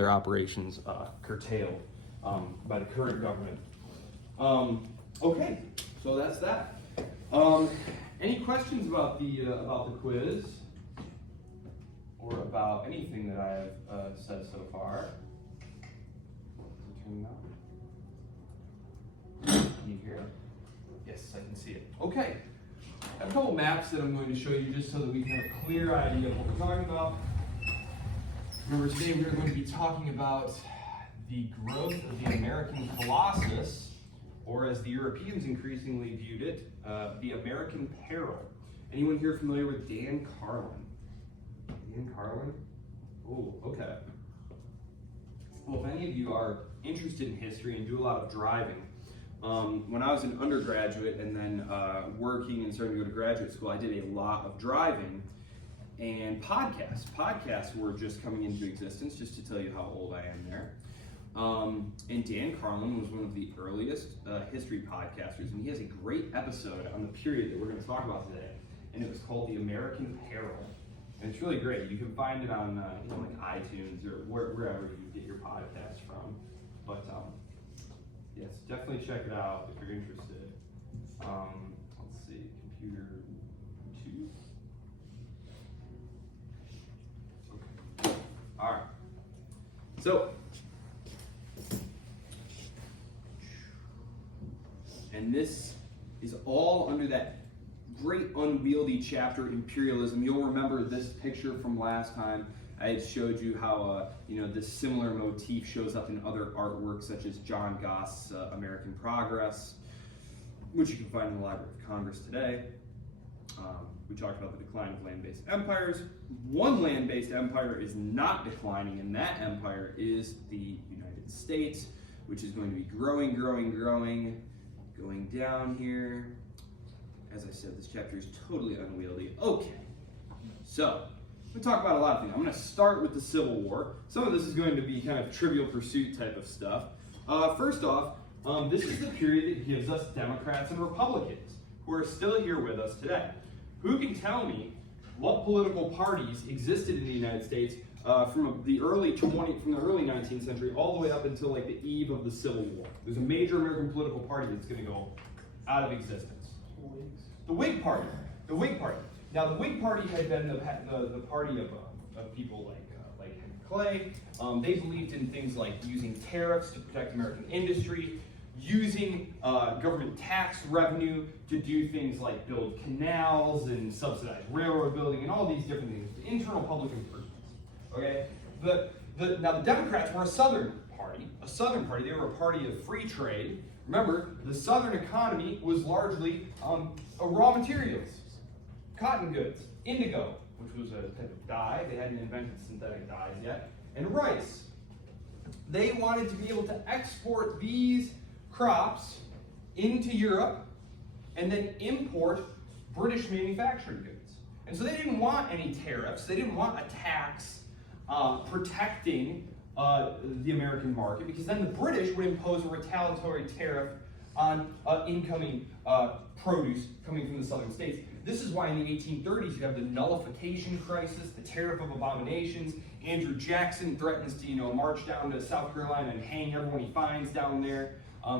their operations curtailed by the current government. Okay, so that's that. Any questions about the quiz or about anything that I have said so far? Can you hear it? Yes, I can see it. Okay. I have a couple maps that I'm going to show you just so that we can have a clear idea of what we're talking about. Remember, today we're going to be talking about the growth of the American Colossus, or as the Europeans increasingly viewed it, the American Peril. Anyone here familiar with Dan Carlin? Dan Carlin? Oh, okay. Well, if any of you are interested in history and do a lot of driving, when I was an undergraduate and then working and starting to go to graduate school, I did a lot of driving and podcasts. Podcasts were just coming into existence, just to tell you how old I am there. And Dan Carlin was one of the earliest history podcasters, and he has a great episode on the period that we're going to talk about today, and it was called The American Peril. And it's really great. You can find it on like iTunes or wherever you get your podcasts from. But yes, definitely check it out if you're interested. Let's see, computer 2. Okay. All right. So, and this is all under that great unwieldy chapter, imperialism. You'll remember this picture from last time. I had showed you how this similar motif shows up in other artworks such as John Goss's American Progress, which you can find in the Library of Congress today. We talked about the decline of land-based empires. One land-based empire is not declining, and that empire is the United States, which is going to be growing, going down here. As I said, this chapter is totally unwieldy. Okay, so we'll talk about a lot of things. I'm going to start with the Civil War. Some of this is going to be kind of Trivial Pursuit type of stuff. First off, this is the period that gives us Democrats and Republicans who are still here with us today. Who can tell me what political parties existed in the United States from the early 19th century all the way up until like the eve of the Civil War? There's a major American political party that's going to go out of existence. The Whig Party. The Whig Party. Now, the Whig Party had been the party of people like Henry Clay. They believed in things like using tariffs to protect American industry, using government tax revenue to do things like build canals and subsidize railroad building and all these different things, internal public improvements. Okay. Now the Democrats were a Southern party. They were a party of free trade. Remember, the Southern economy was largely raw materials, cotton goods, indigo, which was a type of dye. They hadn't invented synthetic dyes yet, and rice. They wanted to be able to export these crops into Europe and then import British manufactured goods. And so they didn't want any tariffs. They didn't want a tax protecting the American market, because then the British would impose a retaliatory tariff on incoming produce coming from the southern states. This is why in the 1830s you have the nullification crisis, the tariff of abominations. Andrew Jackson threatens to march down to South Carolina and hang everyone he finds down there.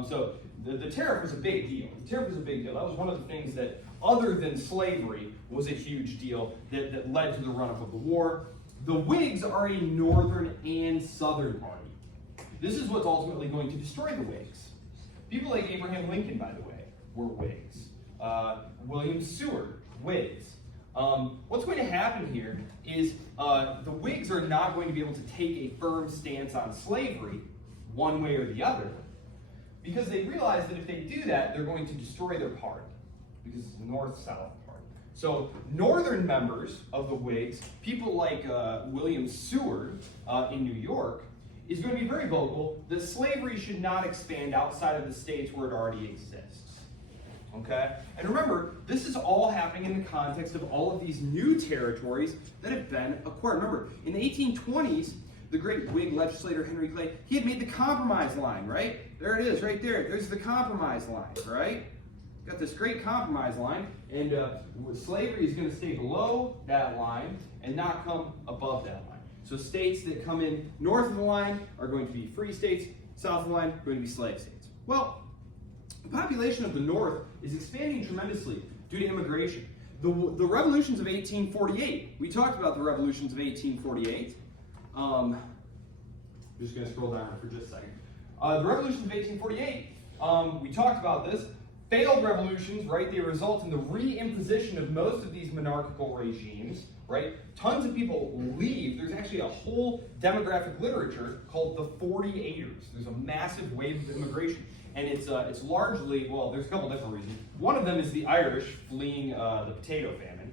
So the tariff was a big deal. The tariff was a big deal. That was one of the things that, other than slavery, was a huge deal that led to the run-up of the war. The Whigs are a northern and southern party. This is what's ultimately going to destroy the Whigs. People like Abraham Lincoln, by the way, were Whigs. William Seward, Whigs. What's going to happen here is the Whigs are not going to be able to take a firm stance on slavery one way or the other, because they realize that if they do that, they're going to destroy their party, because it's the North-South party. So northern members of the Whigs, people like William Seward in New York, is going to be very vocal that slavery should not expand outside of the states where it already exists. Okay? And remember, this is all happening in the context of all of these new territories that have been acquired. Remember, in the 1820s, the great Whig legislator Henry Clay, he had made the compromise line, right? There it is, right there. There's the compromise line, right? Got this great compromise line, and slavery is going to stay below that line and not come above that line. So states that come in north of the line are going to be free states, south of the line are going to be slave states. Well, the population of the north is expanding tremendously due to immigration. The revolutions of 1848, we talked about the revolutions of 1848. I'm just going to scroll down for just a second. The revolutions of 1848, we talked about this. Failed revolutions, right? They result in the reimposition of most of these monarchical regimes, right? Tons of people leave. There's actually a whole demographic literature called the 48ers. There's a massive wave of immigration. And it's largely, well, there's a couple different reasons. One of them is the Irish fleeing the potato famine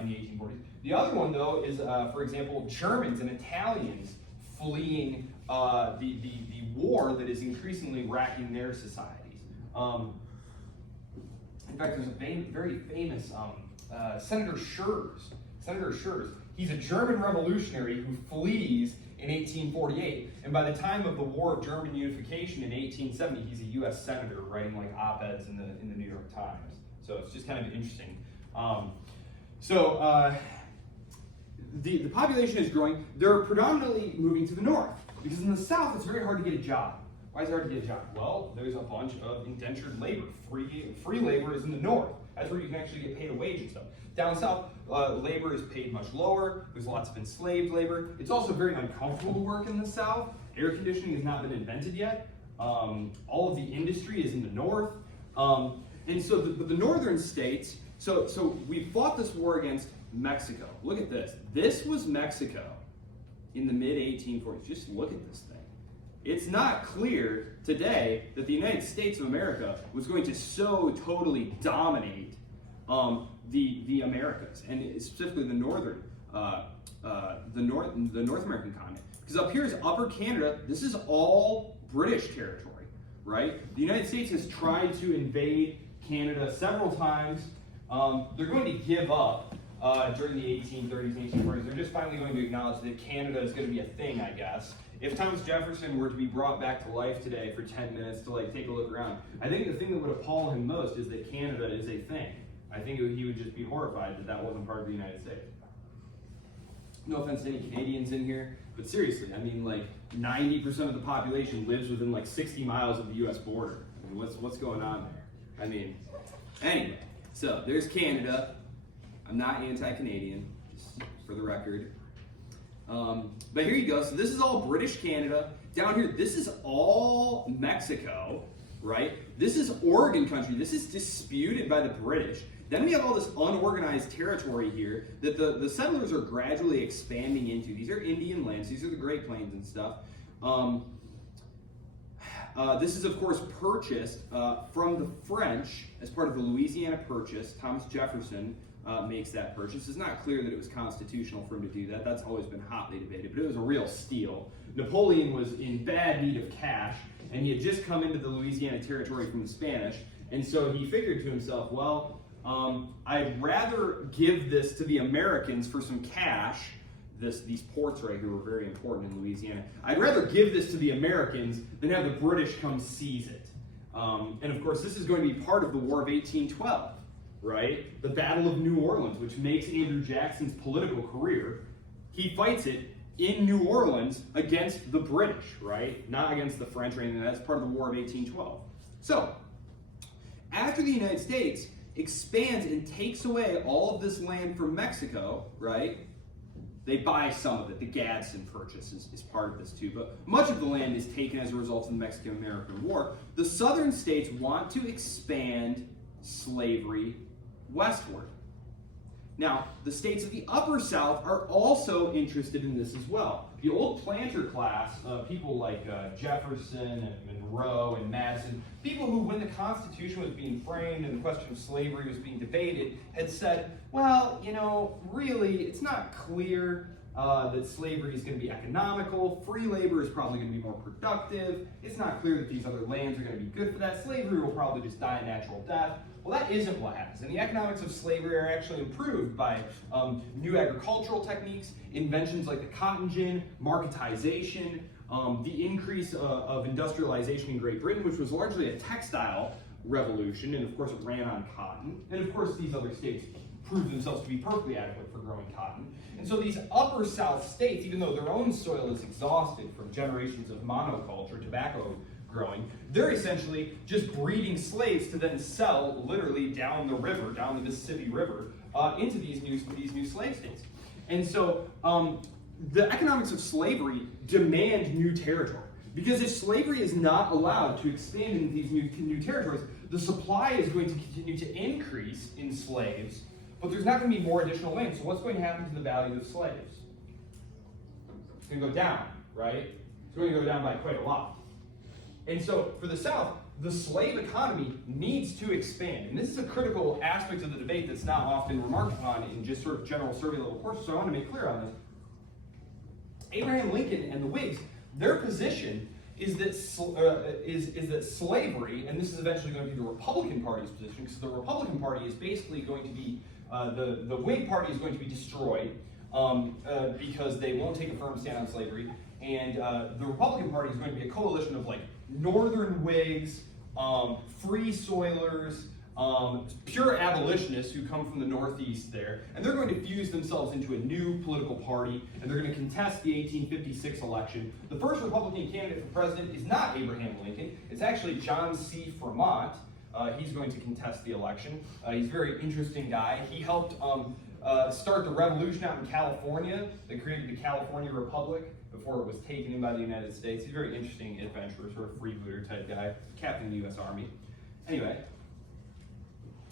in the 1840s. The other one, though, is, for example, Germans and Italians fleeing the war that is increasingly racking their societies. In fact, there's a very famous Senator Schurz. Senator Schurz. He's a German revolutionary who flees in 1848, and by the time of the War of German Unification in 1870, he's a U.S. senator writing like op-eds in the New York Times. So it's just kind of interesting. The population is growing. They're predominantly moving to the north because in the south it's very hard to get a job. Why is it hard to get a job? Well, there's a bunch of indentured labor. Free labor is in the north. That's where you can actually get paid a wage and stuff. Down south, labor is paid much lower. There's lots of enslaved labor. It's also very uncomfortable to work in the south. Air conditioning has not been invented yet. All of the industry is in the north. And so the northern states, so we fought this war against Mexico. Look at this. This was Mexico in the mid-1840s. Just look at this thing. It's not clear today that the United States of America was going to so totally dominate the Americas, and specifically the northern, the North American continent. Because up here is Upper Canada. This is all British territory, right? The United States has tried to invade Canada several times. They're going to give up during the 1830s and 1840s. They're just finally going to acknowledge that Canada is going to be a thing, I guess. If Thomas Jefferson were to be brought back to life today for 10 minutes to take a look around, I think the thing that would appall him most is that Canada is a thing. I think he would just be horrified that that wasn't part of the United States. No offense to any Canadians in here, but seriously, I mean, 90% of the population lives within 60 miles of the U.S. border. I mean, what's going on there? I mean, anyway, so there's Canada. I'm not anti-Canadian, just for the record. But here you go. So this is all British Canada. Down here, this is all Mexico, right? This is Oregon country. This is disputed by the British. Then we have all this unorganized territory here that the settlers are gradually expanding into. These are Indian lands. These are the Great Plains and stuff. This is, of course, purchased from the French as part of the Louisiana Purchase. Thomas Jefferson makes that purchase. It's not clear that it was constitutional for him to do that. That's always been hotly debated, but it was a real steal. Napoleon was in bad need of cash, and he had just come into the Louisiana Territory from the Spanish, and so he figured to himself, well, I'd rather give this to the Americans for some cash. These ports right here were very important in Louisiana. I'd rather give this to the Americans than have the British come seize it. And of course, this is going to be part of the War of 1812. Right? The Battle of New Orleans, which makes Andrew Jackson's political career. He fights it in New Orleans against the British, right? Not against the French or anything. That's part of the War of 1812. So, after the United States expands and takes away all of this land from Mexico, right? They buy some of it. The Gadsden Purchase is part of this too, but much of the land is taken as a result of the Mexican-American War. The southern states want to expand slavery westward. Now, the states of the upper south are also interested in this as well. The old planter class, people like Jefferson and Monroe and Madison, people who, when the Constitution was being framed and the question of slavery was being debated, had said, well, really, it's not clear that slavery is going to be economical. Free labor is probably going to be more productive. It's not clear that these other lands are going to be good for that. Slavery will probably just die a natural death. Well, that isn't what happens. And the economics of slavery are actually improved by new agricultural techniques, inventions like the cotton gin, marketization, the increase of industrialization in Great Britain, which was largely a textile revolution, and of course it ran on cotton. And of course these other states prove themselves to be perfectly adequate for growing cotton. And so these upper South states, even though their own soil is exhausted from generations of monoculture, tobacco growing, they're essentially just breeding slaves to then sell literally down the river, down the Mississippi River, into these new slave states. And so the economics of slavery demand new territory. Because if slavery is not allowed to expand into these new territories, the supply is going to continue to increase in slaves, but there's not going to be more additional land. So what's going to happen to the value of slaves? It's going to go down, right? It's going to go down by quite a lot. And so for the South, the slave economy needs to expand. And this is a critical aspect of the debate that's not often remarked upon in just sort of general survey level courses, so I want to make clear on this. Abraham Lincoln and the Whigs, their position is that slavery, and this is eventually going to be the Republican Party's position, because the Republican Party is basically going to be, the Whig Party is going to be destroyed because they won't take a firm stand on slavery, and the Republican Party is going to be a coalition of like Northern Whigs, Free Soilers, pure abolitionists who come from the Northeast there, and they're going to fuse themselves into a new political party, and they're going to contest the 1856 election. The first Republican candidate for president is not Abraham Lincoln, it's actually John C. Fremont. He's going to contest the election. He's a very interesting guy. He helped start the revolution out in California. They created the California Republic before it was taken in by the United States. He's a very interesting adventurer, sort of freebooter type guy, captain of the U.S. Army. Anyway,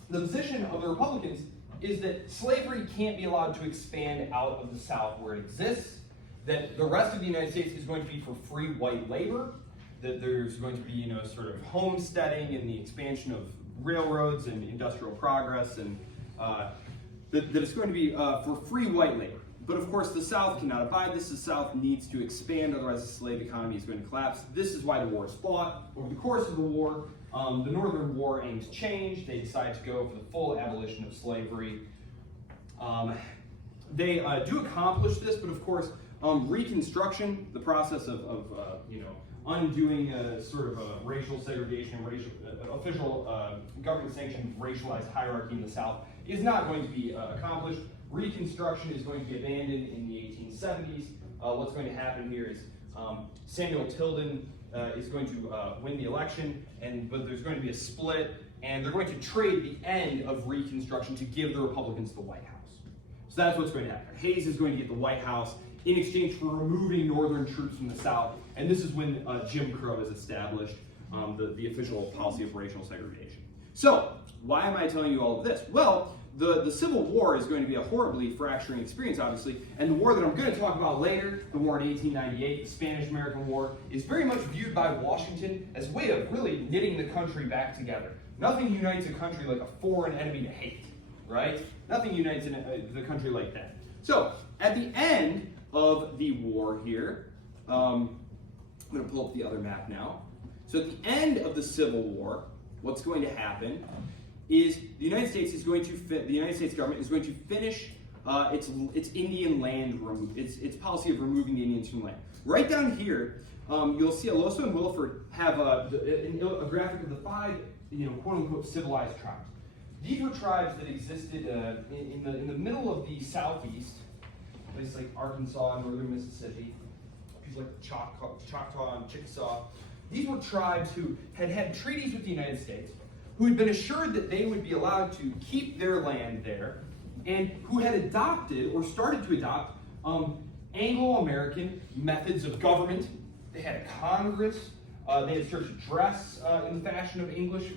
the position of the Republicans is that slavery can't be allowed to expand out of the South where it exists, that the rest of the United States is going to be for free white labor, that there's going to be, sort of homesteading and the expansion of railroads and industrial progress, and that it's going to be for free white labor. But of course, the South cannot abide this. The South needs to expand, otherwise the slave economy is going to collapse. This is why the war is fought. Over the course of the war, the Northern War aims change. They decide to go for the full abolition of slavery. They do accomplish this, but of course, Reconstruction, the process of undoing sort of a racial segregation, official government-sanctioned racialized hierarchy in the South, is not going to be accomplished. Reconstruction is going to be abandoned in the 1870s. What's going to happen here is Samuel Tilden is going to win the election, but there's going to be a split, and they're going to trade the end of Reconstruction to give the Republicans the White House. So that's what's going to happen. Hayes is going to get the White House in exchange for removing Northern troops from the South, and this is when Jim Crow is established, the official policy of racial segregation. So, why am I telling you all of this? Well, the Civil War is going to be a horribly fracturing experience, obviously, and the war that I'm going to talk about later, the war in 1898, the Spanish-American War, is very much viewed by Washington as a way of really knitting the country back together. Nothing unites a country like a foreign enemy to hate, right? Nothing unites the country like that. So, at the end of the war here, I'm going to pull up the other map now. So at the end of the Civil War, what's going to happen is the United States government is going to finish its Indian land, its policy of removing the Indians from land. Right down here, you'll see Aloso and Williford have a graphic of the 5, quote unquote civilized tribes. These were tribes that existed in the middle of the Southeast, places like Arkansas and northern Mississippi, places like Choctaw and Chickasaw. These were tribes who had treaties with the United States, who had been assured that they would be allowed to keep their land there, and who had adopted or started to adopt Anglo-American methods of government. They had a Congress. They had started to dress in the fashion of English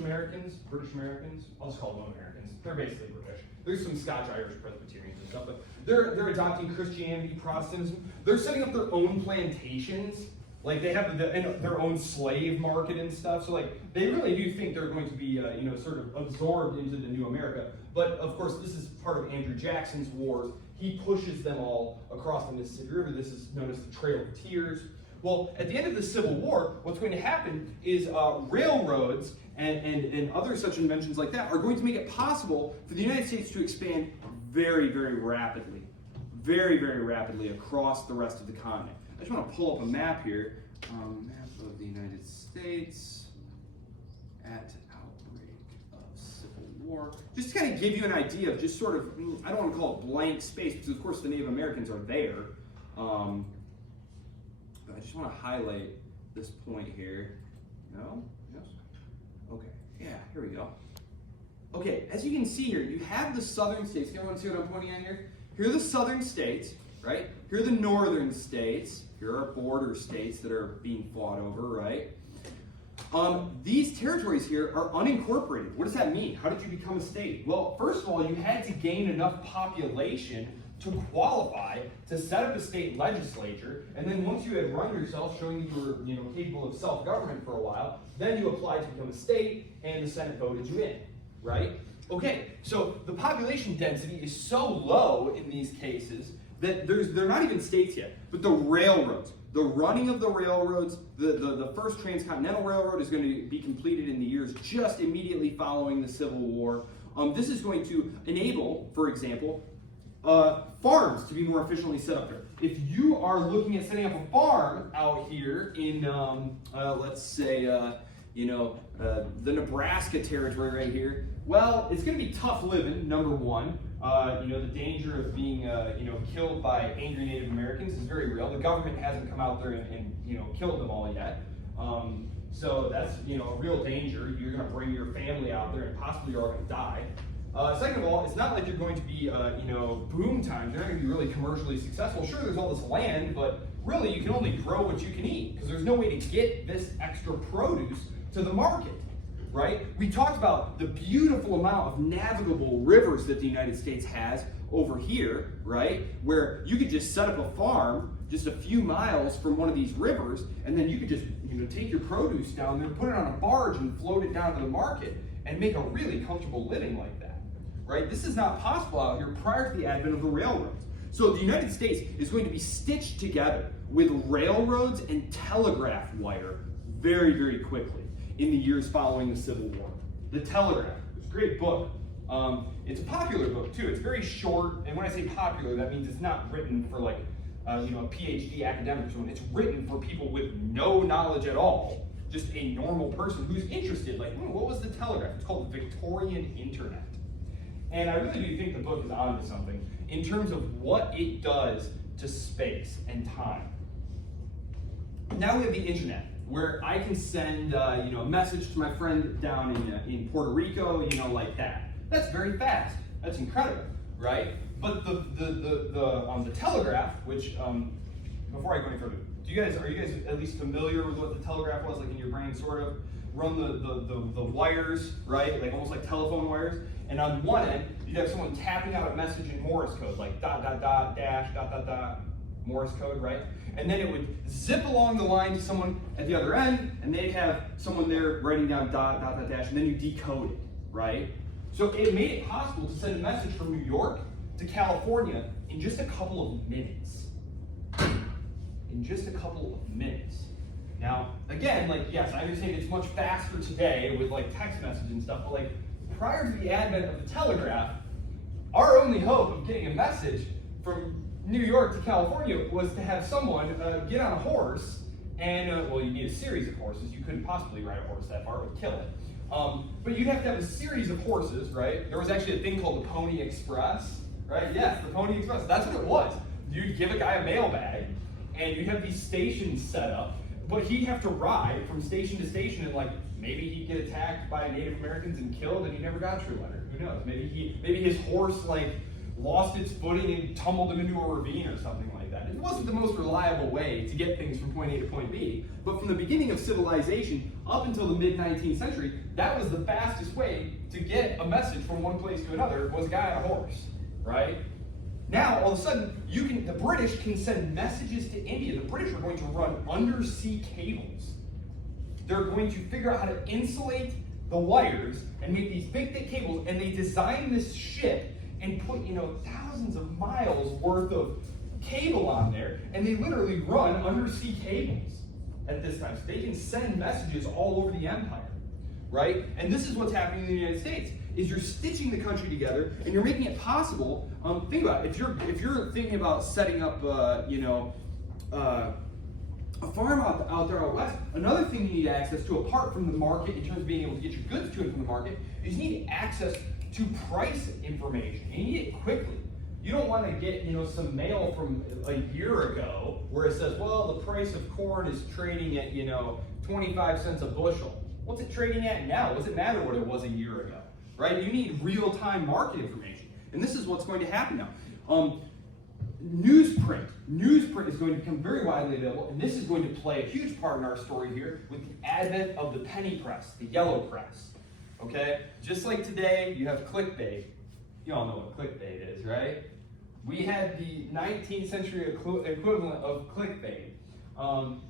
Americans, British Americans. I'll just call them Americans. They're basically British. There's some Scotch-Irish Presbyterians and stuff, but they're adopting Christianity, Protestantism. They're setting up their own plantations. Like they have their own slave market and stuff. So like they really do think they're going to be sort of absorbed into the new America. But of course, this is part of Andrew Jackson's wars. He pushes them all across the Mississippi River. This is known as the Trail of Tears. Well, at the end of the Civil War, what's going to happen is railroads and other such inventions like that are going to make it possible for the United States to expand very, very rapidly across the rest of the continent. I just want to pull up a map here. Map of the United States at outbreak of Civil War. Just to kind of give you an idea of just sort of, I don't want to call it blank space, because of course the Native Americans are there. But I just want to highlight this point here. No? Yes? Okay. Yeah, here we go. Okay, as you can see here, you have the southern states. Can everyone see what I'm pointing at here? Here are the southern states, right? Here are the northern states. Here are border states that are being fought over, right? These territories here are unincorporated. What does that mean? How did you become a state? Well, first of all, you had to gain enough population to qualify to set up a state legislature, and then once you had run yourself, showing that you were capable of self-government for a while, then you applied to become a state, and the Senate voted you in, right? Okay, so the population density is so low in these cases that they're not even states yet, but the railroads, the running of the railroads, the first transcontinental railroad is going to be completed in the years just immediately following the Civil War. This is going to enable, for example, farms to be more efficiently set up there. If you are looking at setting up a farm out here in, let's say, the Nebraska territory right here, well, it's going to be tough living, number one. The danger of being, killed by angry Native Americans is very real. The government hasn't come out there and killed them all yet. So that's, a real danger. You're going to bring your family out there and possibly you're all going to die. Second of all, it's not like you're going to be, boom times. You're not going to be really commercially successful. Sure, there's all this land, but really you can only grow what you can eat because there's no way to get this extra produce to the market, right? We talked about the beautiful amount of navigable rivers that the United States has over here, right? Where you could just set up a farm just a few miles from one of these rivers, and then you could just, take your produce down there, put it on a barge and float it down to the market and make a really comfortable living like that. Right? This is not possible out here prior to the advent of the railroads. So the United States is going to be stitched together with railroads and telegraph wire very, very quickly in the years following the Civil War. The Telegraph, it's a great book. It's a popular book too. It's very short, and when I say popular, that means it's not written for like a PhD academic or something. It's written for people with no knowledge at all, just a normal person who's interested. Like, what was the Telegraph? It's called the Victorian Internet. And I really do think the book is onto something in terms of what it does to space and time. Now we have the internet, where I can send a message to my friend down in Puerto Rico, like that. That's very fast. That's incredible, right? But the telegraph, which before I go any further, are you guys at least familiar with what the telegraph was, like in your brain, sort of? Run the wires, right? Like almost like telephone wires. And on one end, you'd have someone tapping out a message in Morse code, like dot, dot, dot, dash, dot, dot, dot, Morse code, right? And then it would zip along the line to someone at the other end, and they'd have someone there writing down dot, dot, dot, dash, and then you decode it, right? So it made it possible to send a message from New York to California in just a couple of minutes. In just a couple of minutes. Now, again, yes, I understand it's much faster today with text message and stuff, but prior to the advent of the telegraph, our only hope of getting a message from New York to California was to have someone get on a horse, and you need a series of horses. You couldn't possibly ride a horse that far; it would kill it. But you'd have to have a series of horses, right? There was actually a thing called the Pony Express, right? Yes, the Pony Express. That's what it was. You'd give a guy a mailbag, and you'd have these stations set up. But he'd have to ride from station to station, and maybe he'd get attacked by Native Americans and killed, and he never got your letter. Who knows? Maybe his horse lost its footing and tumbled him into a ravine or something like that. It wasn't the most reliable way to get things from point A to point B. But from the beginning of civilization up until the mid-19th century, that was the fastest way to get a message from one place to another was a guy on a horse, right? Now, all of a sudden, the British can send messages to India. The British are going to run undersea cables. They're going to figure out how to insulate the wires and make these big, thick cables, and they design this ship and put, thousands of miles worth of cable on there, and they literally run undersea cables at this time. So they can send messages all over the empire, right? And this is what's happening in the United States. Is you're stitching the country together and you're making it possible. Think about it. If you're thinking about setting up, a farm out there out west, another thing you need access to, apart from the market in terms of being able to get your goods to and from the market, is you need access to price information. And you need it quickly. You don't want to get, some mail from a year ago where it says, well, the price of corn is trading at, 25 cents a bushel. What's it trading at now? What does it matter what it was a year ago, right? You need real-time market information. And this is what's going to happen now. Newsprint is going to become very widely available, and this is going to play a huge part in our story here with the advent of the penny press, the yellow press, okay? Just like today, you have clickbait. You all know what clickbait is, right? We had the 19th century equivalent of clickbait.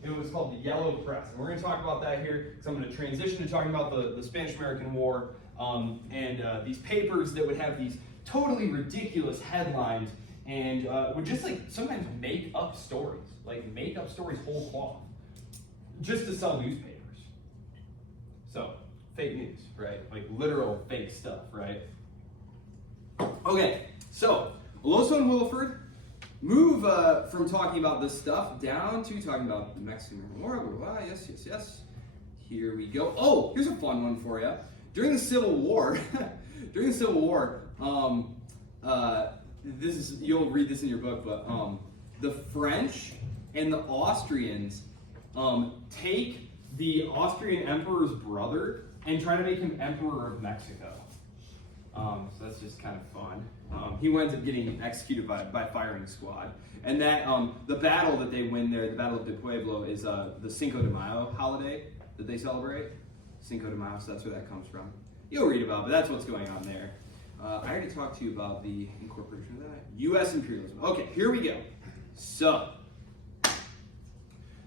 It was called the yellow press, and we're going to talk about that here because I'm going to transition to talking about the Spanish-American War and these papers that would have these totally ridiculous headlines and would just sometimes make up stories whole cloth, just to sell newspapers. So, fake news, right? Like literal fake stuff, right? Okay, so Alonso and Williford move from talking about this stuff down to talking about the Mexican War. Yes. Here we go. Oh, here's a fun one for you. During the Civil War, you'll read this in your book, but the French and the Austrians take the Austrian emperor's brother and try to make him emperor of Mexico. So that's just kind of fun. He winds up getting executed by firing squad. And that the battle that they win there, the Battle of the Pueblo, is the Cinco de Mayo holiday that they celebrate. Cinco de Mayo, so that's where that comes from. You'll read about it, but that's what's going on there. I already talked to you about the incorporation of that. U.S. imperialism. Okay, here we go. So, the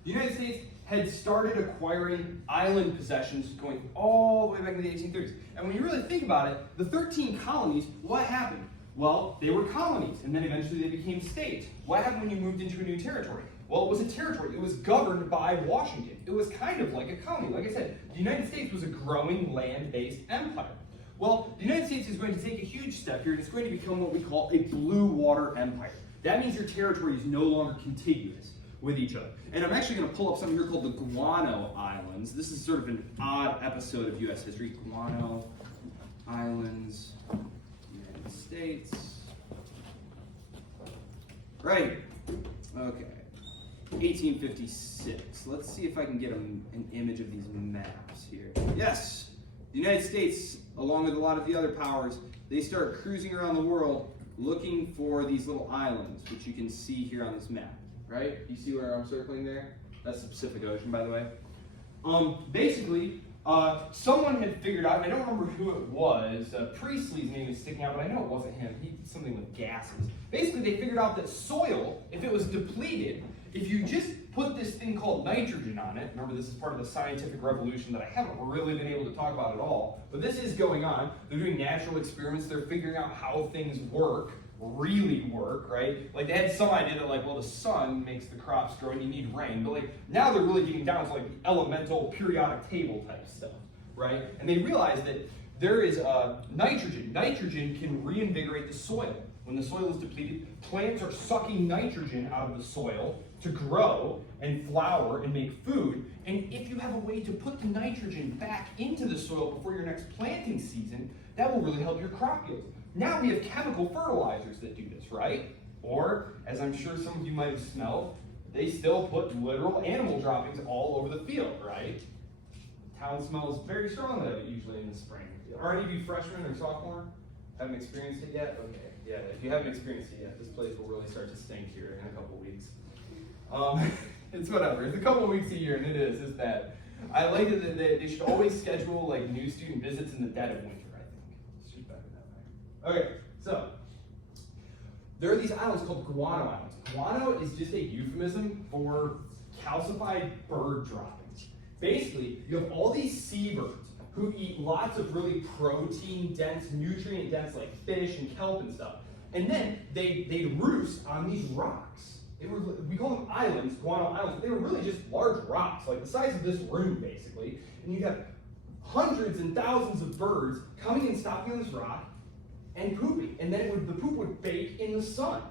United States had started acquiring island possessions going all the way back to the 1830s. And when you really think about it, the 13 colonies, what happened? Well, they were colonies, and then eventually they became states. What happened when you moved into a new territory? Well, it was a territory. It was governed by Washington. It was kind of like a colony. Like I said, the United States was a growing land-based empire. Well, the United States is going to take a huge step here, and it's going to become what we call a blue water empire. That means your territory is no longer contiguous with each other. And I'm actually going to pull up something here called the Guano Islands. This is sort of an odd episode of U.S. history. Guano Islands, United States. Right. Okay. 1856. Let's see if I can get an image of these maps here. Yes. The United States, along with a lot of the other powers, they start cruising around the world looking for these little islands, which you can see here on this map, right? You see where I'm circling there? That's the Pacific Ocean, by the way. Basically, someone had figured out, and I don't remember who it was, Priestley's name is sticking out, but I know it wasn't him. He did something with gases. Basically, they figured out that soil, if it was depleted, if you just put this thing called nitrogen on it, remember this is part of the scientific revolution that I haven't really been able to talk about at all, but this is going on. They're doing natural experiments. They're figuring out how things really work, right? Like they had some idea that the sun makes the crops grow and you need rain, but now they're really getting down to the elemental periodic table type stuff, right? And they realized that there is nitrogen. Nitrogen can reinvigorate the soil. When the soil is depleted, plants are sucking nitrogen out of the soil to grow and flower and make food. And if you have a way to put the nitrogen back into the soil before your next planting season, that will really help your crop yields. Now we have chemical fertilizers that do this, right? Or, as I'm sure some of you might have smelled, they still put literal animal droppings all over the field, right? The town smells very strongly of it usually in the spring. Are any of you freshmen or sophomore? Haven't experienced it yet? Okay. Yeah, if you haven't experienced it yet, this place will really start to stink here in a couple weeks. It's whatever. It's a couple weeks a year, and it's bad. I like it that they should always schedule new student visits in the dead of winter, I think. Shoot back in that way. Okay, so there are these islands called guano islands. Guano is just a euphemism for calcified bird droppings. Basically, you have all these seabirds who eat lots of really protein-dense, nutrient-dense, like fish and kelp and stuff. And then they roost on these rocks. We call them islands, guano islands, but they were really just large rocks, like the size of this room, basically. And you'd have hundreds and thousands of birds coming and stopping on this rock and pooping. And then the poop would bake in the sun,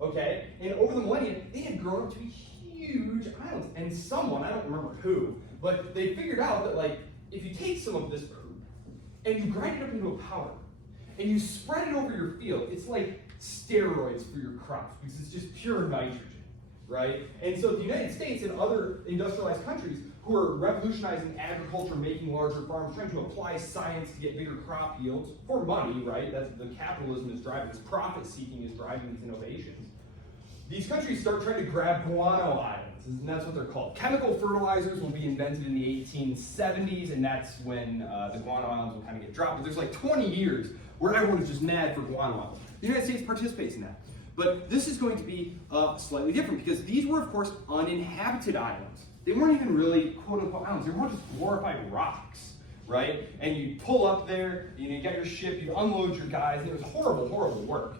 okay? And over the millennia, they had grown up to be huge islands. And someone, I don't remember who, but they figured out that, if you take some of this poop and you grind it up into a powder, and you spread it over your field, it's like steroids for your crops because it's just pure nitrogen, right? And so the United States and other industrialized countries who are revolutionizing agriculture, making larger farms, trying to apply science to get bigger crop yields for money, right? That's the capitalism is driving this, profit seeking is driving these innovations. These countries start trying to grab guano islands, and that's what they're called. Chemical fertilizers will be invented in the 1870s, and that's when the guano islands will kind of get dropped. But there's like 20 years where everyone is just mad for guano islands. The United States participates in that. But this is going to be slightly different because these were, of course, uninhabited islands. They weren't even really quote-unquote islands. They were more just glorified rocks, right? And you pull up there, you got your ship, you unload your guys, and it was horrible, horrible work.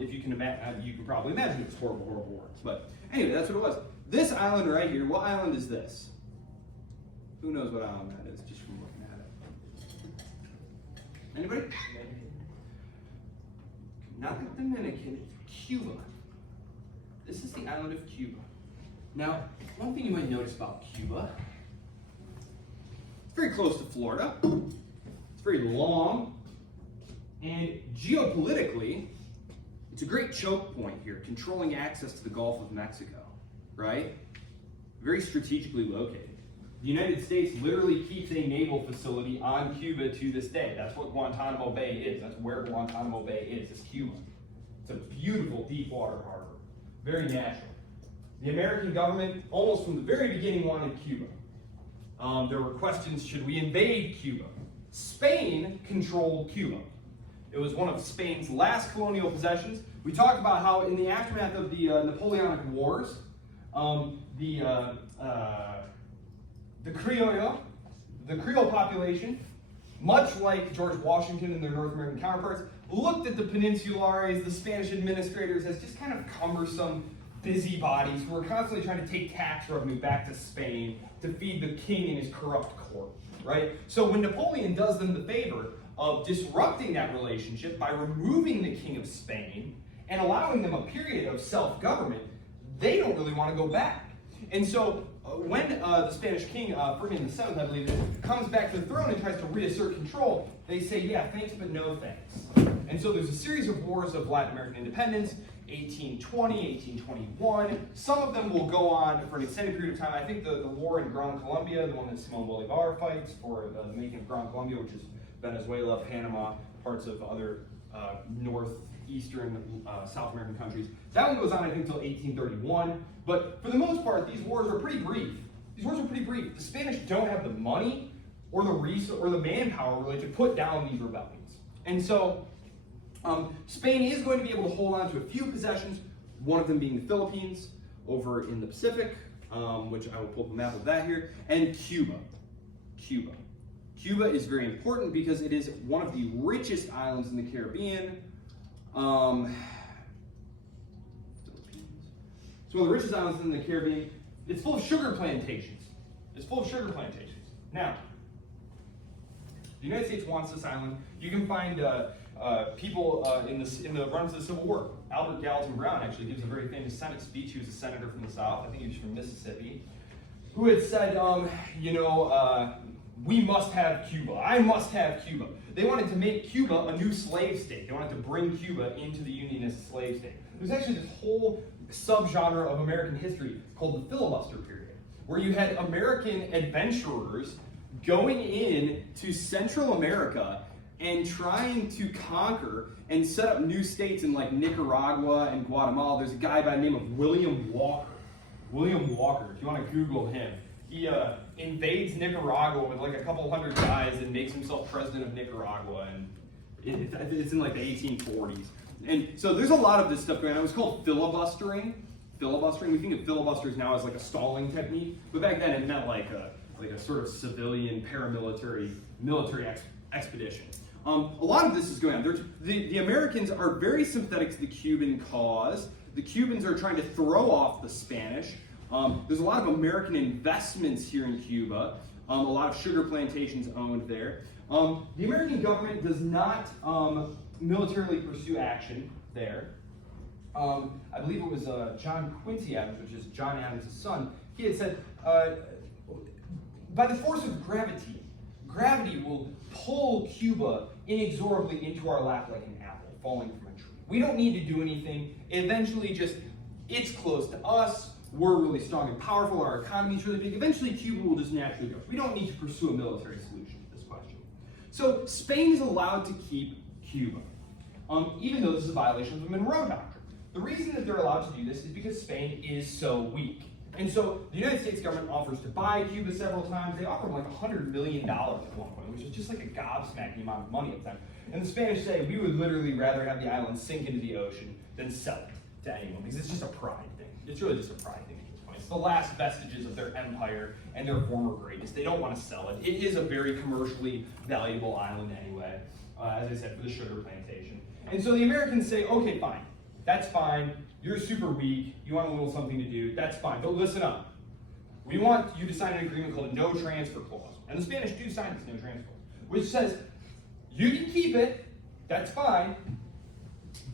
If you can imagine, you can probably imagine it was horrible, horrible work. But anyway, that's what it was. This island right here, what island is this? Who knows what island that is, just from looking at it? Anybody? Not the Dominican, Cuba. This is the island of Cuba. Now, one thing you might notice about Cuba, it's very close to Florida. It's very long, and geopolitically, it's a great choke point here, controlling access to the Gulf of Mexico, right? Very strategically located. The United States literally keeps a naval facility on Cuba to this day. That's what Guantanamo Bay is. That's where Guantanamo Bay is Cuba. It's a beautiful deep water harbor, very natural. The American government, almost from the very beginning, wanted Cuba. There were questions, should we invade Cuba? Spain controlled Cuba. It was one of Spain's last colonial possessions. We talked about how in the aftermath of the Napoleonic Wars, the Creole population, much like George Washington and their North American counterparts, looked at the Peninsulares, the Spanish administrators, as just kind of cumbersome busybodies who were constantly trying to take tax revenue back to Spain to feed the king and his corrupt court, right? So when Napoleon does them the favor of disrupting that relationship by removing the king of Spain and allowing them a period of self-government, they don't really want to go back. And so when the Spanish king, Ferdinand VII, I believe, comes back to the throne and tries to reassert control, they say, yeah, thanks, but no thanks. And so there's a series of wars of Latin American independence, 1820, 1821. Some of them will go on for an extended period of time. I think the war in Gran Colombia, the one that Simón Bolívar fights for the making of Gran Colombia, which is Venezuela, Panama, parts of other northeastern South American countries. That one goes on, I think, until 1831. But for the most part, these wars are pretty brief. The Spanish don't have the money or the manpower really to put down these rebellions. And so Spain is going to be able to hold on to a few possessions, one of them being the Philippines over in the Pacific, which I will pull up a map of that here, and Cuba. Cuba is very important because it is one of the richest islands in the Caribbean. It's one of the richest islands in the Caribbean. It's full of sugar plantations. Now, the United States wants this island. You can find people in the runs of the Civil War. Albert Gallatin Brown actually gives a very famous Senate speech. He was a senator from the South. I think he was from Mississippi, who had said, we must have Cuba. I must have Cuba. They wanted to make Cuba a new slave state. They wanted to bring Cuba into the Union as a slave state. There's actually this whole subgenre of American history called the filibuster period, where you had American adventurers going in to Central America and trying to conquer and set up new states in like Nicaragua and Guatemala. There's a guy by the name of William Walker. If you want to Google him, he invades Nicaragua with like a couple hundred guys and makes himself president of Nicaragua, and it's in like the 1840s. And so there's a lot of this stuff going on. It was called filibustering. We think of filibusters now as like a stalling technique, but back then it meant like a sort of civilian, paramilitary, military expedition. A lot of this is going on. The Americans are very sympathetic to the Cuban cause. The Cubans are trying to throw off the Spanish. There's a lot of American investments here in Cuba, a lot of sugar plantations owned there. The American government does not militarily pursue action there. I believe it was John Quincy Adams, which is John Adams' son. He had said, by the force of gravity gravity will pull Cuba inexorably into our lap like an apple falling from a tree. We don't need to do anything. Eventually, it's close to us. We're really strong and powerful. Our economy is really big. Eventually, Cuba will just naturally go. We don't need to pursue a military solution to this question. So Spain is allowed to keep Cuba, even though this is a violation of the Monroe Doctrine. The reason that they're allowed to do this is because Spain is so weak. And so the United States government offers to buy Cuba several times. They offer them like $100 million at one point, which is just like a gobsmacking amount of money at the time. And the Spanish say, we would literally rather have the island sink into the ocean than sell it to anyone, because it's just a pride thing. It's really just a pride thing at this point. It's the last vestiges of their empire and their former greatness. They don't want to sell it. It is a very commercially valuable island anyway, as I said, for the sugar plantation. And so the Americans say, okay, fine, that's fine. You're super weak, you want a little something to do, that's fine, but listen up. We want you to sign an agreement called a no transfer clause. And the Spanish do sign this no transfer clause, which says, you can keep it, that's fine,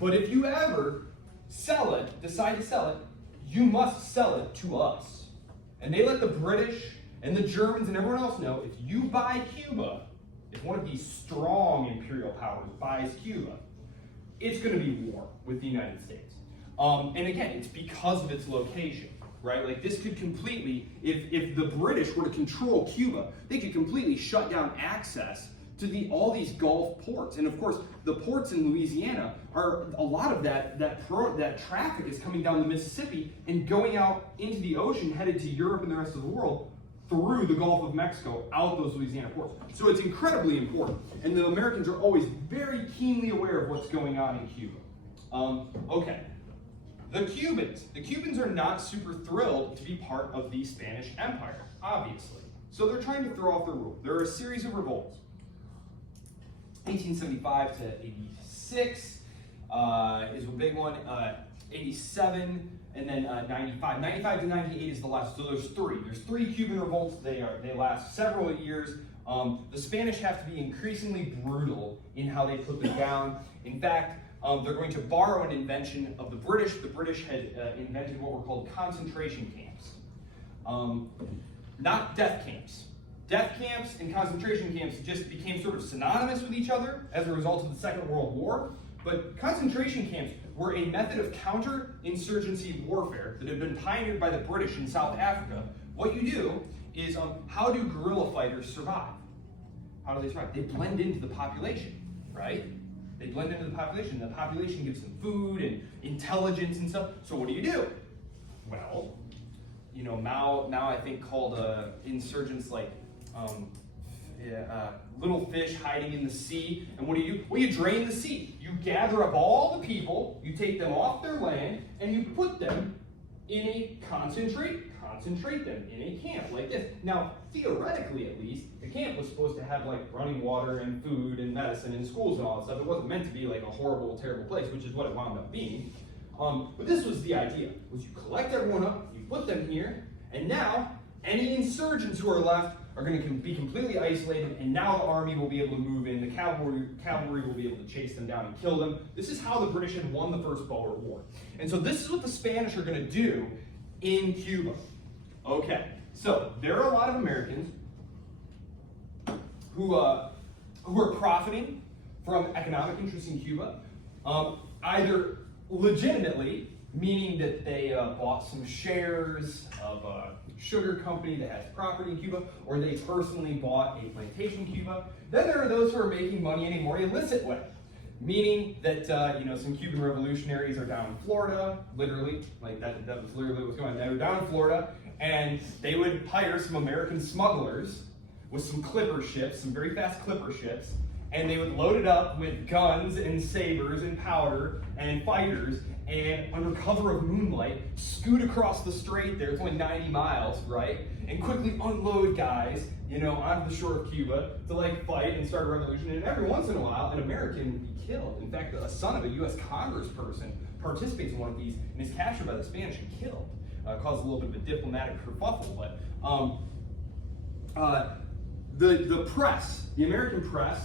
but if you ever sell it, decide to sell it, you must sell it to us. And they let the British and the Germans and everyone else know, if you buy Cuba, if one of these strong imperial powers buys Cuba, it's going to be war with the United States. And again, it's because of its location, right? Like this could completely, if the British were to control Cuba, they could completely shut down access to all these Gulf ports. And of course, the ports in Louisiana are, a lot of that traffic is coming down the Mississippi and going out into the ocean, headed to Europe and the rest of the world through the Gulf of Mexico, out those Louisiana ports. So it's incredibly important. And the Americans are always very keenly aware of what's going on in Cuba. Okay. The Cubans are not super thrilled to be part of the Spanish Empire, obviously. So they're trying to throw off their rule. There are a series of revolts. 1875 to 86 is a big one. 87 and then 95. 95 to 98 is the last. So there's three. There's three Cuban revolts. They last several years. The Spanish have to be increasingly brutal in how they put them down. In fact, they're going to borrow an invention of the British. The British had invented what were called concentration camps. Not death camps. Death camps and concentration camps just became sort of synonymous with each other as a result of the Second World War. But concentration camps were a method of counter-insurgency warfare that had been pioneered by the British in South Africa. What you do is, how do guerrilla fighters survive? How do they survive? They blend into the population, right? They blend into the population. The population gives them food and intelligence and stuff. So what do? Well, you know, Mao I think called insurgents like little fish hiding in the sea. And what do? Well, you drain the sea. You gather up all the people, you take them off their land, and you put them in a concentrate them in a camp like this. Now, theoretically at least, the camp was supposed to have like running water and food and medicine and schools and all that stuff. It wasn't meant to be like a horrible, terrible place, which is what it wound up being. But this was the idea, was you collect everyone up, you put them here, and now any insurgents who are left are going to be completely isolated, and now the army will be able to move in, the cavalry will be able to chase them down and kill them. This is how the British had won the First Boer War. And so this is what the Spanish are going to do in Cuba. Okay, so there are a lot of Americans who are profiting from economic interests in Cuba, either legitimately, meaning that they bought some shares of a sugar company that has property in Cuba, or they personally bought a plantation in Cuba. Then there are those who are making money in a more illicit way, meaning that some Cuban revolutionaries are down in Florida, literally, like that was literally what was going on. They were down in Florida, and they would hire some American smugglers with some clipper ships, some very fast clipper ships, and they would load it up with guns and sabers and powder and fighters, and under cover of moonlight, scoot across the strait there, it's only 90 miles, right? And quickly unload guys, onto the shore of Cuba to like fight and start a revolution. And every once in a while, an American would be killed. In fact, a son of a U.S. congressperson participates in one of these and is captured by the Spanish and killed. Caused a little bit of a diplomatic kerfuffle, but the press, the American press,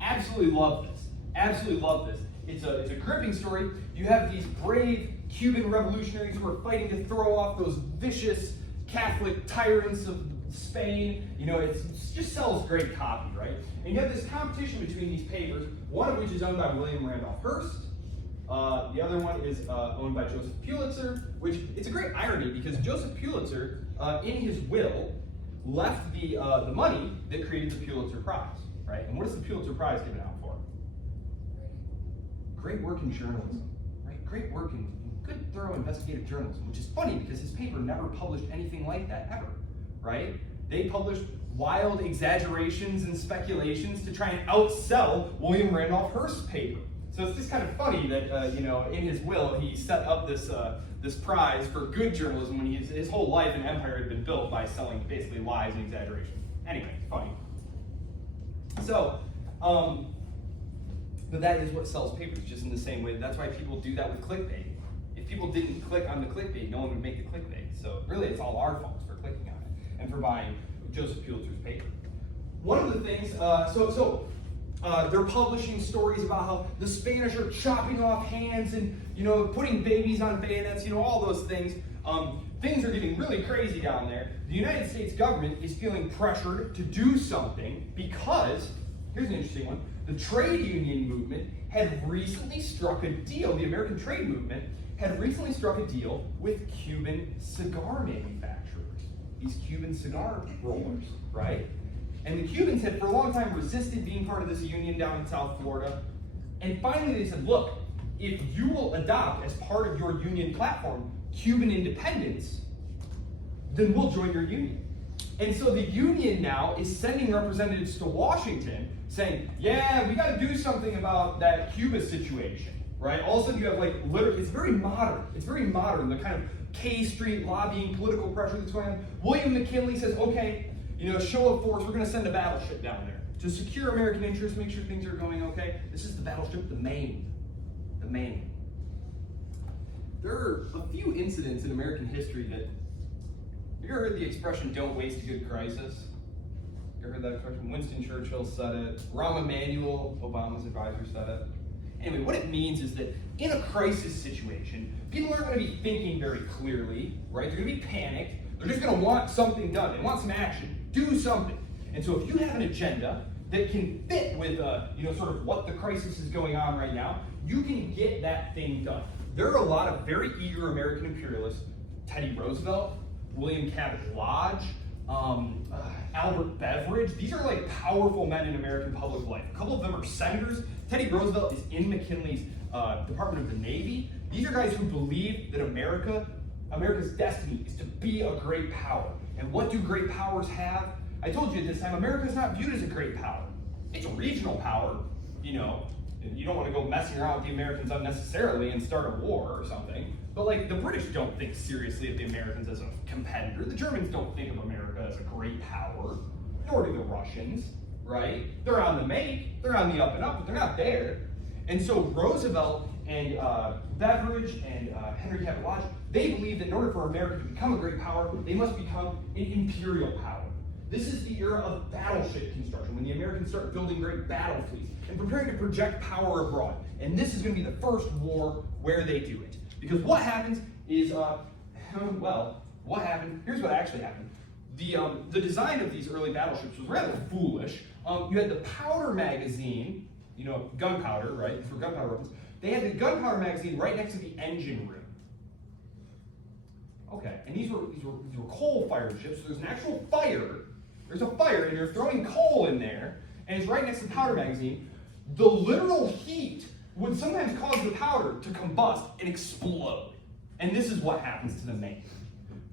absolutely loved this. Absolutely loved this. It's a gripping story. You have these brave Cuban revolutionaries who are fighting to throw off those vicious Catholic tyrants of Spain, it just sells great copy, right? And you have this competition between these papers, one of which is owned by William Randolph Hearst. The other one is owned by Joseph Pulitzer, which it's a great irony because Joseph Pulitzer, in his will, left the money that created the Pulitzer Prize, right? And what is the Pulitzer Prize given out for? Great work in journalism, right? Great work in good, thorough investigative journalism, which is funny because his paper never published anything like that ever, right? They published wild exaggerations and speculations to try and outsell William Randolph Hearst's paper. So it's just kind of funny that in his will he set up this prize for good journalism when his whole life and empire had been built by selling basically lies and exaggerations. Anyway, funny. So, but that is what sells papers, just in the same way. That's why people do that with clickbait. If people didn't click on the clickbait, no one would make the clickbait. So really, it's all our fault for clicking on it and for buying Joseph Pulitzer's paper. One of the things, they're publishing stories about how the Spanish are chopping off hands and putting babies on bayonets, all those things. Things are getting really crazy down there. The United States government is feeling pressured to do something because, here's an interesting one, the trade union movement had recently struck a deal, the American trade movement had recently struck a deal with Cuban cigar manufacturers, these Cuban cigar rollers, right? And the Cubans had for a long time resisted being part of this union down in South Florida. And finally they said, look, if you will adopt as part of your union platform Cuban independence, then we'll join your union. And so the union now is sending representatives to Washington saying, yeah, we got to do something about that Cuba situation, right? All of a sudden you have it's very modern. It's very modern, the kind of K Street lobbying, political pressure that's going on. William McKinley says, okay, show of force, we're going to send a battleship down there to secure American interests, make sure things are going okay. This is the battleship, the Maine. The Maine. There are a few incidents in American history that, have you ever heard the expression, don't waste a good crisis? You ever heard that expression? Winston Churchill said it. Rahm Emanuel, Obama's advisor, said it. Anyway, what it means is that in a crisis situation, people aren't going to be thinking very clearly, right? They're going to be panicked. They're just going to want something done. They want some action. Do something. And so if you have an agenda that can fit with, sort of what the crisis is going on right now, you can get that thing done. There are a lot of very eager American imperialists, Teddy Roosevelt, William Cabot Lodge, Albert Beveridge. These are powerful men in American public life. A couple of them are senators. Teddy Roosevelt is in McKinley's Department of the Navy. These are guys who believe that America's destiny is to be a great power. And what do great powers have? I told you at this time, America is not viewed as a great power. It's a regional power, You don't want to go messing around with the Americans unnecessarily and start a war or something. But the British don't think seriously of the Americans as a competitor. The Germans don't think of America as a great power, nor do the Russians, right? They're on the make, they're on the up and up, but they're not there. And so Roosevelt and Beveridge and Henry Cabot Lodge, they believe that in order for America to become a great power, they must become an imperial power. This is the era of battleship construction, when the Americans start building great battle fleets and preparing to project power abroad. And this is going to be the first war where they do it. Because what happens is, here's what actually happened. The design of these early battleships was rather foolish. You had the powder magazine, gunpowder, right, for gunpowder weapons. They had the gunpowder magazine right next to the engine room. Okay, and these were coal-fired ships, so there's an actual fire. There's a fire, and you're throwing coal in there, and it's right next to the powder magazine. The literal heat would sometimes cause the powder to combust and explode. And this is what happens to the Maine.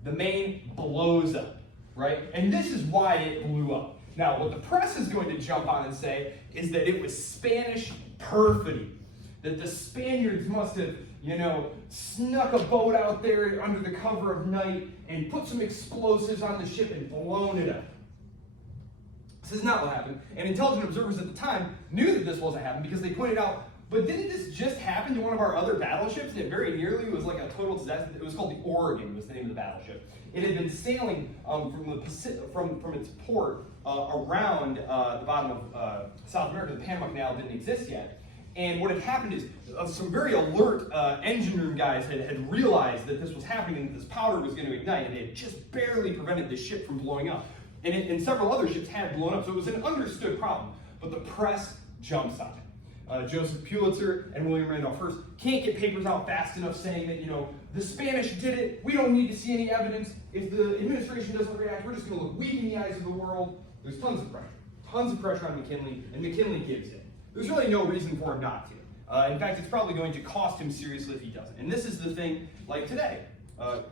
The Maine blows up, right? And this is why it blew up. Now, what the press is going to jump on and say is that it was Spanish perfidy, that the Spaniards must have, snuck a boat out there under the cover of night and put some explosives on the ship and blown it up. This is not what happened. And intelligent observers at the time knew that this wasn't happening because they pointed out, but didn't this just happen to one of our other battleships? And it very nearly was a total disaster. It was called the Oregon, was the name of the battleship. It had been sailing from its port around the bottom of South America. The Panama Canal didn't exist yet. And what had happened is some very alert engine room guys had realized that this was happening and that this powder was going to ignite, and they had just barely prevented this ship from blowing up. and several other ships had blown up, so it was an understood problem. But the press jumps on it. Joseph Pulitzer and William Randolph Hearst can't get papers out fast enough saying that, the Spanish did it, we don't need to see any evidence. If the administration doesn't react, we're just going to look weak in the eyes of the world. There's tons of pressure on McKinley, and McKinley gives in. There's really no reason for him not to. In fact, it's probably going to cost him seriously if he doesn't. And this is the thing, like today.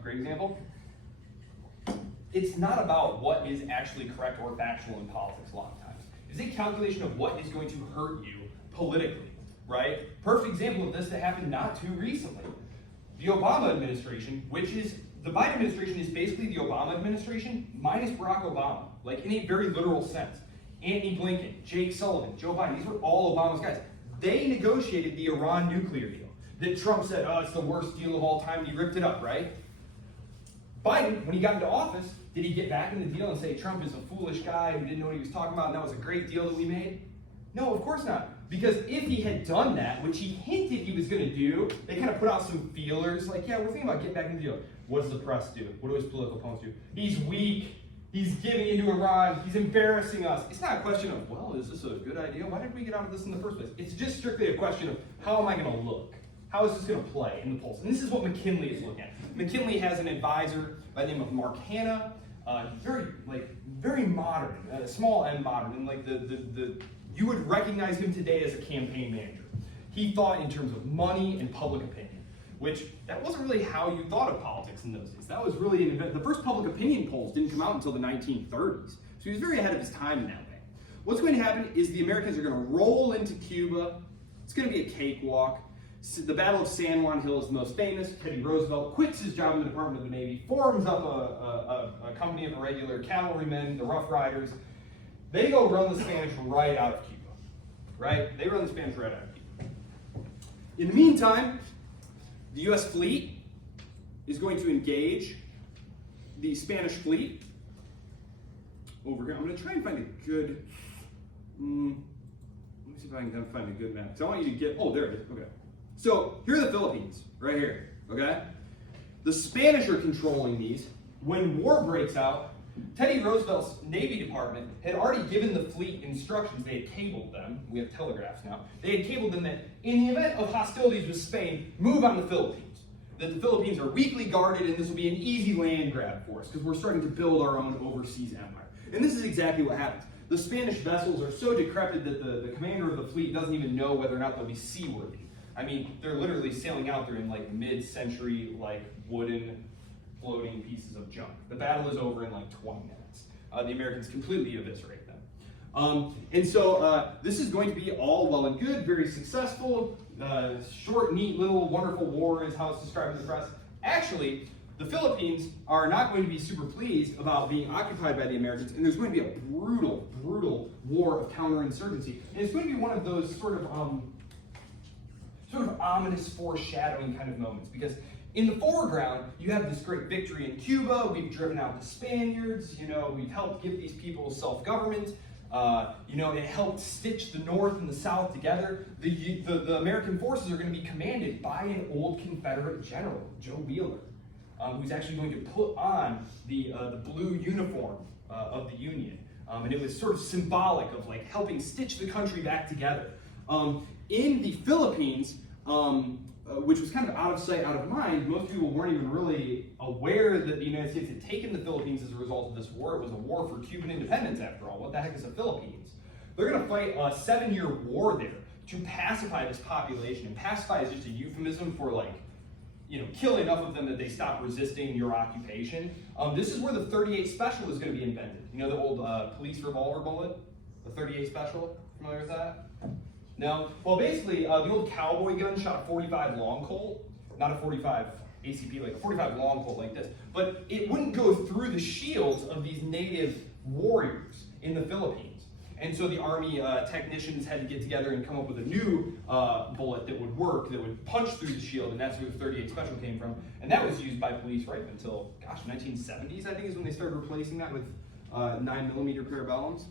Great example. It's not about what is actually correct or factual in politics a lot of times. It's a calculation of what is going to hurt you politically, right? Perfect example of this that happened not too recently. The Obama administration, the Biden administration is basically the Obama administration minus Barack Obama, like in a very literal sense. Antony Blinken, Jake Sullivan, Joe Biden, these were all Obama's guys. They negotiated the Iran nuclear deal that Trump said, it's the worst deal of all time, and he ripped it up, right? Biden, when he got into office, did he get back in the deal and say Trump is a foolish guy who didn't know what he was talking about and that was a great deal that we made? No, of course not. Because if he had done that, which he hinted he was going to do, they kind of put out some feelers, like, yeah, we're thinking about getting back in the deal. What does the press do? What do his political opponents do? He's weak. He's giving into Iran. He's embarrassing us. It's not a question of, well, is this a good idea? Why did we get out of this in the first place? It's just strictly a question of, how am I going to look? How is this going to play in the polls? And this is what McKinley is looking at. McKinley has an advisor by the name of Mark Hanna, very modern, small m modern, and you would recognize him today as a campaign manager. He thought in terms of money and public opinion, which that wasn't really how you thought of politics in those days. That was really an event. The first public opinion polls didn't come out until the 1930s, so he was very ahead of his time in that way. What's going to happen is the Americans are going to roll into Cuba. It's going to be a cakewalk. The Battle of San Juan Hill is the most famous. Teddy Roosevelt quits his job in the Department of the Navy, forms up a company of irregular cavalrymen, the Rough Riders. They go run the Spanish right out of Cuba, right? They run the Spanish right out of Cuba. In the meantime, the U.S. fleet is going to engage the Spanish fleet over here. I'm going to try and find a good, let me see if I can find a good map. Because I want you to get, there it is, okay. So here are the Philippines, right here, okay? The Spanish are controlling these. When war breaks out, Teddy Roosevelt's Navy Department had already given the fleet instructions. They had cabled them. We have telegraphs now. They had cabled them that in the event of hostilities with Spain, move on the Philippines. That the Philippines are weakly guarded and this will be an easy land grab for us because we're starting to build our own overseas empire. And this is exactly what happens. The Spanish vessels are so decrepit that the commander of the fleet doesn't even know whether or not they'll be seaworthy. I mean, they're literally sailing out there in mid-century, wooden floating pieces of junk. The battle is over in 20 minutes. The Americans completely eviscerate them. And so this is going to be all well and good, very successful, short, neat, little, wonderful war is how it's described in the press. Actually, the Philippines are not going to be super pleased about being occupied by the Americans, and there's going to be a brutal, brutal war of counterinsurgency. And it's going to be one of those sort of ominous foreshadowing kind of moments, because in the foreground, you have this great victory in Cuba. We've driven out the Spaniards. We've helped give these people self-government. It helped stitch the North and the South together. The American forces are going to be commanded by an old Confederate general, Joe Wheeler, who's actually going to put on the blue uniform of the Union. And it was sort of symbolic of helping stitch the country back together. In the Philippines, which was kind of out of sight, out of mind, most people weren't even really aware that the United States had taken the Philippines as a result of this war. It was a war for Cuban independence, after all. What the heck is the Philippines? They're going to fight a 7-year war there to pacify this population. And pacify is just a euphemism for kill enough of them that they stop resisting your occupation. This is where the .38 Special is going to be invented. The old police revolver bullet? The .38 Special? Familiar with that? No? Well, basically, the old cowboy gun shot a 45 long Colt, not a 45 ACP, a 45 long Colt like this. But it wouldn't go through the shields of these native warriors in the Philippines. And so the army technicians had to get together and come up with a new bullet that would work, that would punch through the shield, and that's where the .38 Special came from. And that was used by police right until, 1970s, I think, is when they started replacing that with 9mm parabellums.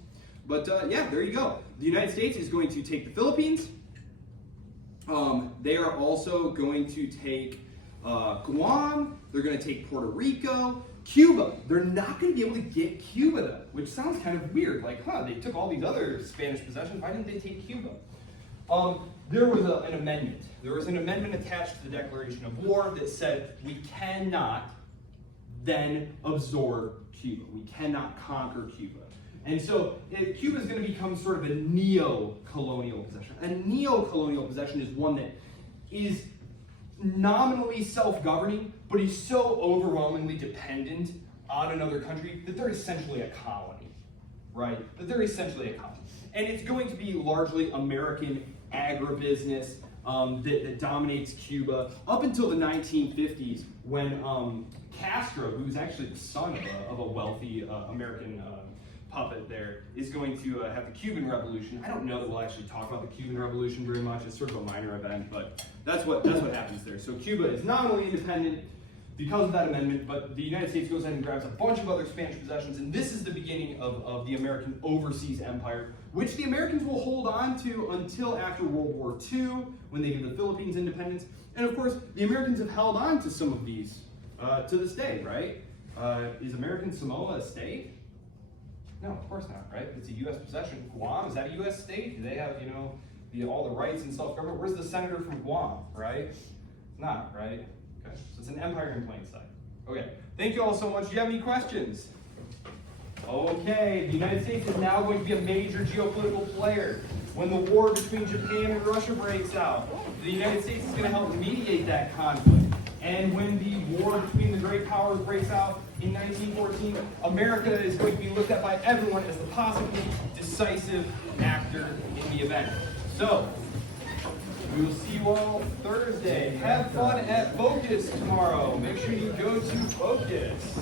But there you go. The United States is going to take the Philippines. They are also going to take Guam. They're going to take Puerto Rico. Cuba. They're not going to be able to get Cuba, though, which sounds kind of weird. Like, they took all these other Spanish possessions. Why didn't they take Cuba? There was an amendment. There was an amendment attached to the Declaration of War that said we cannot then absorb Cuba. We cannot conquer Cuba. And so Cuba is going to become sort of a neo-colonial possession. A neo-colonial possession is one that is nominally self-governing, but is so overwhelmingly dependent on another country that they're essentially a colony, right? That they're essentially a colony. And it's going to be largely American agribusiness that dominates Cuba up until the 1950s when Castro, who's actually the son of a wealthy American puppet there, is going to have the Cuban Revolution. I don't know that we'll actually talk about the Cuban Revolution very much. It's sort of a minor event, but that's what happens there. So Cuba is nominally independent because of that amendment, but the United States goes ahead and grabs a bunch of other Spanish possessions, and this is the beginning of the American overseas empire, which the Americans will hold on to until after World War II, when they give the Philippines independence. And of course, the Americans have held on to some of these to this day, right? Is American Samoa a state? No, of course not, right? It's a U.S. possession. Guam, is that a U.S. state? Do they have, all the rights and self-government? Where's the senator from Guam, right? It's not, right? Okay, so it's an empire in plain sight. Okay, thank you all so much. Do you have any questions? Okay, the United States is now going to be a major geopolitical player. When the war between Japan and Russia breaks out, the United States is going to help mediate that conflict. And when the war between the great powers breaks out in 1914, America is going to be looked at by everyone as the possibly decisive actor in the event. So, we will see you all Thursday. Have fun at Focus tomorrow. Make sure you go to Focus.